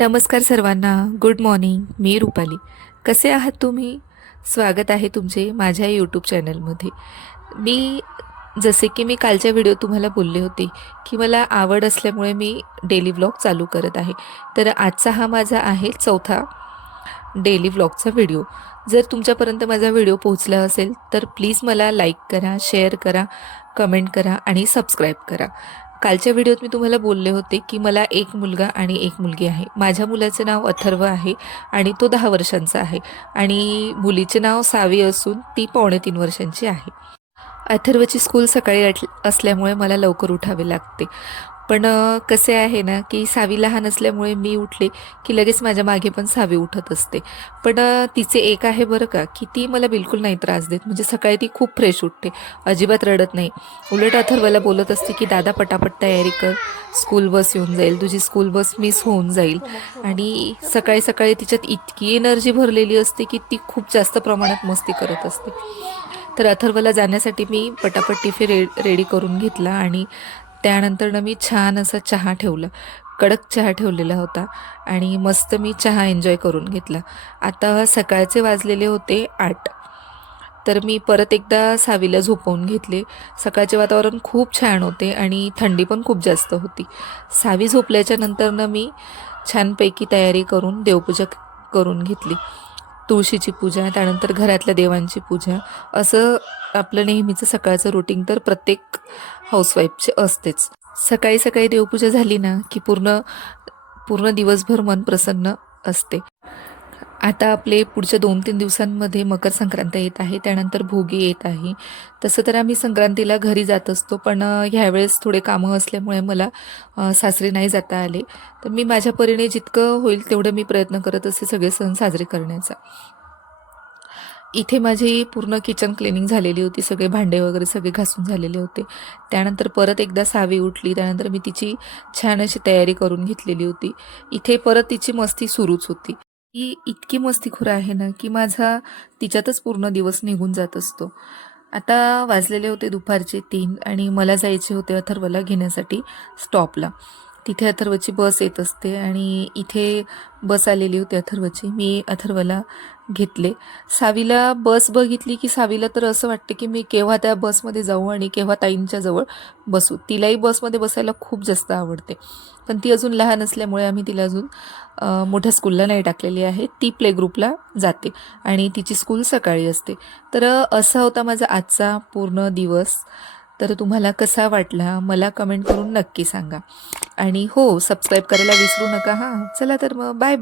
नमस्कार सर्वांना. Good morning. मी रुपाली. कसे आहात तुम्ही? स्वागत आहे तुमचे माझ्या यूट्यूब चॅनलमध्ये. मी जसे की मी कालच्या व्हिडिओ तुम्हाला बोलले होते की मला आवड असल्यामुळे मी डेली व्लॉग चालू करत आहे. तर आजचा हा माझा आहे चौथा डेली व्लॉगचा व्हिडिओ. जर तुमच्यापर्यंत माझा व्हिडिओ पोहोचला असेल तर प्लीज मला लाईक करा, शेअर करा, कमेंट करा आणि सबस्क्राईब करा. कालच्या व्हिडिओत मी तुम्हाला बोलले होते की मला एक मुलगा आणि एक मुलगी आहे. माझ्या मुलाचे नाव अथर्व आहे आणि तो 10 वर्षांचा आहे आणि मुलीचे नाव सावी असून ती 2.5 वर्षांची आहे. अथर्वची स्कूल सकाळी असल्यामुळे मला लवकर उठावे लागते. पण कसे आहे ना की सावी लहान असल्यामुळे मी उठले की लगेच माझ्या मागे पण सावी उठत असते. पण तिचे एक आहे बरं का, की ती मला बिलकुल नाही त्रास देत. म्हणजे सकाळी ती खूप फ्रेश उठते, अजिबात रडत नाही. उलट अथर्वला बोलत असते की दादा पटापट तयारी कर, स्कूल बस येऊन जाईल, तुझी स्कूल बस मिस होऊन जाईल. आणि सकाळी सकाळी तिच्यात इतकी एनर्जी भरलेली असते की ती खूप जास्त प्रमाणात मस्ती करत असते. तर अथर्वला जाण्यासाठी मी पटापट टिफिन रेडी करून घेतला आणि त्यानंतरनं मी छान असा चहा ठेवला. कडक चहा ठेवलेला होता आणि मस्त मी चहा एन्जॉय करून घेतला. आता सकाळचे वाजलेले होते 8. तर मी परत एकदा सावीला झोपवून घेतले. सकाळचे वातावरण खूप छान होते आणि थंडी पण खूप जास्त होती. सावी झोपल्याच्या नंतरनं मी छानपैकी तयारी करून देवपूजा करून घेतली. तुळशीची पूजा, त्यानंतर घरातल्या देवांची पूजा, असं आपलं नेहमीचं सकाळचं रुटीन तर प्रत्येक हाऊसवाईफचे असतेच. सकाळी सकाळी देवपूजा झाली ना की पूर्ण पूर्ण दिवसभर मन प्रसन्न असते. आता आपले पुढच्या 2-3 दिवसांमध्ये मकर संक्रांत येत आहे, त्यानंतर भोगी येत आहे. तसं तर आम्ही संक्रांतीला घरी जात असतो, पण ह्यावेळेस थोडे कामं असल्यामुळे मला सासरी नाही जाता आले. तर मी माझ्या परीने जितकं होईल तेवढं मी प्रयत्न करत असते सगळे सण साजरे करण्याचा. इथे माझी पूर्ण किचन क्लिनिंग झालेली होती, सगळे भांडे वगैरे सगळे घासून झालेले होते. त्यानंतर परत एकदा सावी उठली, त्यानंतर मी तिची छान अशी तयारी करून घेतलेली होती. इथे परत तिची मस्ती सुरूच होती. ती इतकी मस्तीखोर आहे ना की माझा तिच्यातच पूर्ण दिवस निघून जात असतो. आता वाजलेले होते दुपारचे 3 आणि मला जायचे होते अथर्वला घेण्यासाठी स्टॉपला. तिथे अथर्वची बस येत असते आणि इथे बस आलेली होती अथर्वची. मी अथर्वला घेतले. सावीला बस बघितली की सावीला तर असं वाटतं की मी केव्हा त्या बसमध्ये जाऊ आणि केव्हा ताईंच्या जवळ बसू. तिलाही बसमध्ये बसायला खूप जास्त आवडते. पण ती अजून लहान असल्यामुळे आम्ही तिला अजून मोठ्या स्कूलला नाही टाकलेली आहे. ती प्ले ग्रुपला जाते आणि तिची स्कूल सकाळी असते. तर असा होता माझा आजचा पूर्ण दिवस. तर तुम्हाला कसा वाटला मला कमेंट करून नक्की सांगा. आणि हो, सबस्क्राईब करायला विसरू नका हां. चला तर मग बाय बाय.